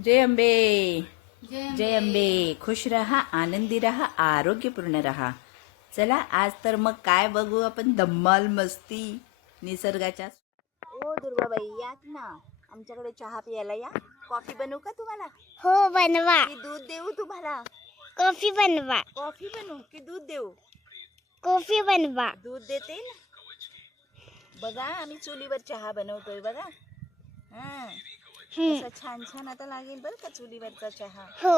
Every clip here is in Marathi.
जय अंबे जय अंबे खुश रहा आनंदी रहा आरोग्यपूर्ण रहा चला आज तर मग काय बघू आपण धम्माल मस्ती निसर्गाच्या ओ दुर्गाबाई यात ना आमच्याकडे चहा प्यायला या कॉफी बनवू का तुम्हाला हो बनवा की दूध देऊ तुम्हाला कॉफी बनवा कॉफी बनवू की दूध देऊ कॉफी बनवा दूध देते ना बघा आम्ही चुलीवर चहा बनवतोय बघा हा हं. कसा छान छान आता लागेल बरं का चुलीवरचा चहा. हो.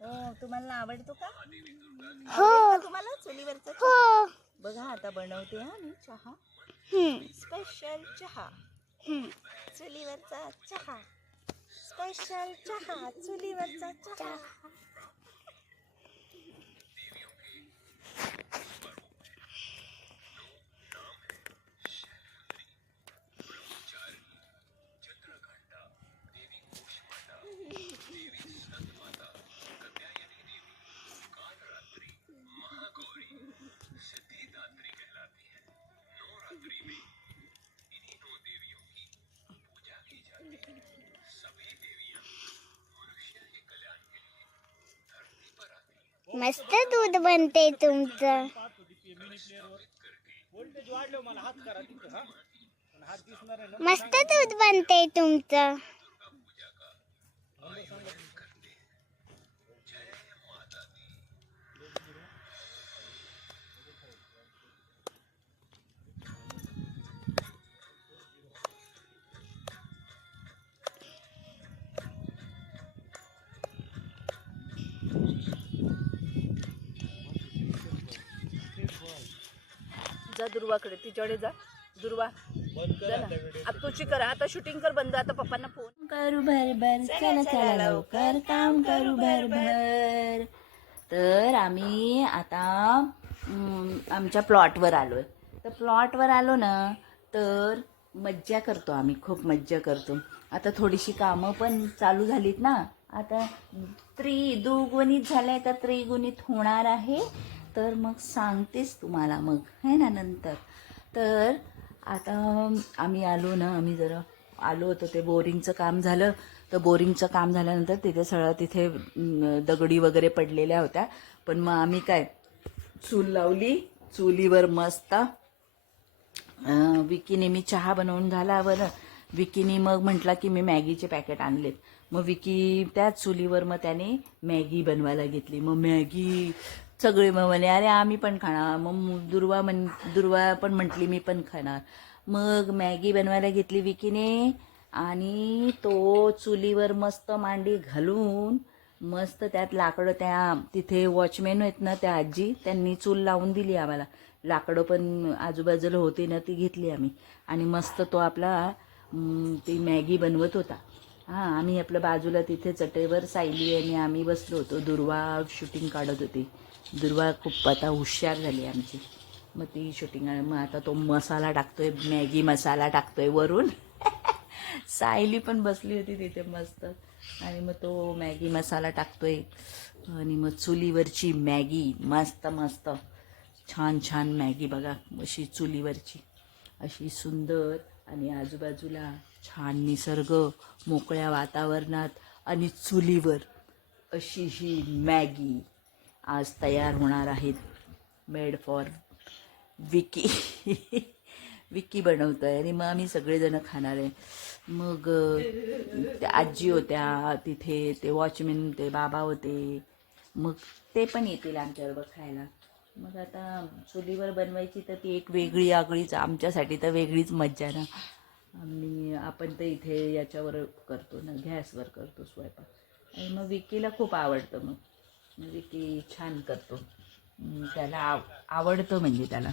हो तुम्हाला आवडतो का? हो. आवडेल का तुम्हाला चुलीवरचा हो. चहा बघा आता बनवते हा मी चहा. हं. स्पेशल चहा. हं. चुलीवरचा चहा. स्पेशल चहा चुलीवरचा चहा. मस्त दूध बनते तुमचं. मस्त दूध बनते तुमचं. जा दुर्वाकडे तिच्याकडे जा. दुर्वा. आता तुझी कर. आता शूटिंग कर बंद. आता पप्पांना फोन करू भर भर चला चला लवकर काम करू भर भर तर आम्ही आता आमच्या प्लॉटवर आलोय. तर प्लॉटवर आलो ना तर मज्जा करतो आम्ही. खूप मज्जा करतो. आता थोडीशी कामं पण चालू झालीत ना. आता त्रि दुगुणित झालंय तर त्रिगुणित होणार आहे. तर मग सांगतेच तुम्हाला मग है ना नंतर. तर आता आम्ही आलो ना आम्ही जरा आलो होतो ते बोरिंगचं काम झालं. तर बोरिंगचं काम झाल्यानंतर तिथे सगळं तिथे दगडी वगैरे पडलेल्या होत्या. पण मग आम्ही काय चूल लावली चुलीवर मस्त विकीने मी चहा बनवून झाला बरं विकीने मग म्हटला की मी मॅगीचे पॅकेट आणलेत. मग विकी त्याच चुलीवर मग त्याने मॅगी बनवायला घेतली. मग मॅगी सगळे मग म्हणे अरे आम्ही पण खाणार. मग दुर्वा म्हण दुर्वा पण म्हटली मी पण खाणार. मग मॅगी बनवायला घेतली विकीने आणि तो चुलीवर मस्त मांडी घालून मस्त त्यात लाकडं त्या तिथे वॉचमॅन आहेत ना त्या आजी त्यांनी चूल लावून दिली आम्हाला. लाकडं पण आजूबाजूला होती ना ती घेतली आम्ही. आणि मस्त तो आपला ती मॅगी बनवत होता. हां आम्ही आपल्या बाजूला तिथे चटईवर सायली आणि आम्ही बसलो होतो. दुर्वा शूटिंग काढत होती. दुर्वा खूप आता हुशार झाली आमची. मग ती शूटिंग मग आता तो मसाला टाकतोय मॅगी मसाला टाकतोय वरून. सायली पण बसली होती तिथे मस्त. आणि मग तो मॅगी मसाला टाकतोय. आणि मग चुलीवरची मॅगी मस्त मस्त. छान छान मॅगी बघा अशी चुलीवरची. अशी सुंदर आणि आजूबाजूला छान निसर्ग मोकळ्या वातावरणात आणि चुलीवर अशी ही मॅगी. आज तयार होणार आहेत. मेड फॉर विकी विकी बनवतोय. आणि मग आम्ही सगळेजण खाणार आहे. मग त्या आजी होत्या तिथे ते वॉचमॅन ते बाबा होते. मग ते पण येतील आमच्याबरोबर खायला मग आता चुलीवर बनवायची तर ती एक वेगळी आगळीच आमच्यासाठी तर वेगळीच मज्जा ना. आम्ही आपण तर इथे याच्यावर करतो ना गॅसवर करतो स्वयंपाक. आणि मग विकीला खूप आवडतं मग. म्हणजे की छान करतो. त्याला आव आवडतं म्हणजे त्याला.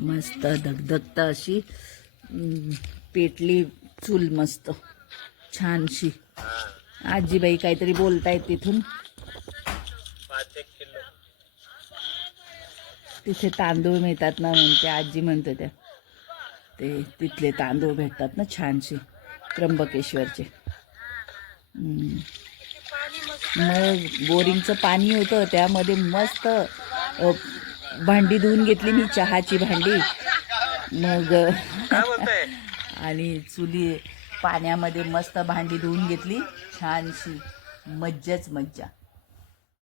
मस्त धगधगत अशी पेटली चूल मस्त. छानशी. आजीबाई काहीतरी बोलतायत तिथून. तिथे तांदूळ मिळतात ना म्हणते आजी म्हणतो त्या ते तिथले तांदूळ भेटतात ना छानसे त्र्यंबकेश्वरचे. मग बोरिंगचं पाणी होतं त्यामध्ये मस्त भांडी धुवून घेतली मी चहाची भांडी. मग आणि चुली पाण्यामध्ये मस्त भांडी धुवून घेतली छानशी मज्जाच मज्जा.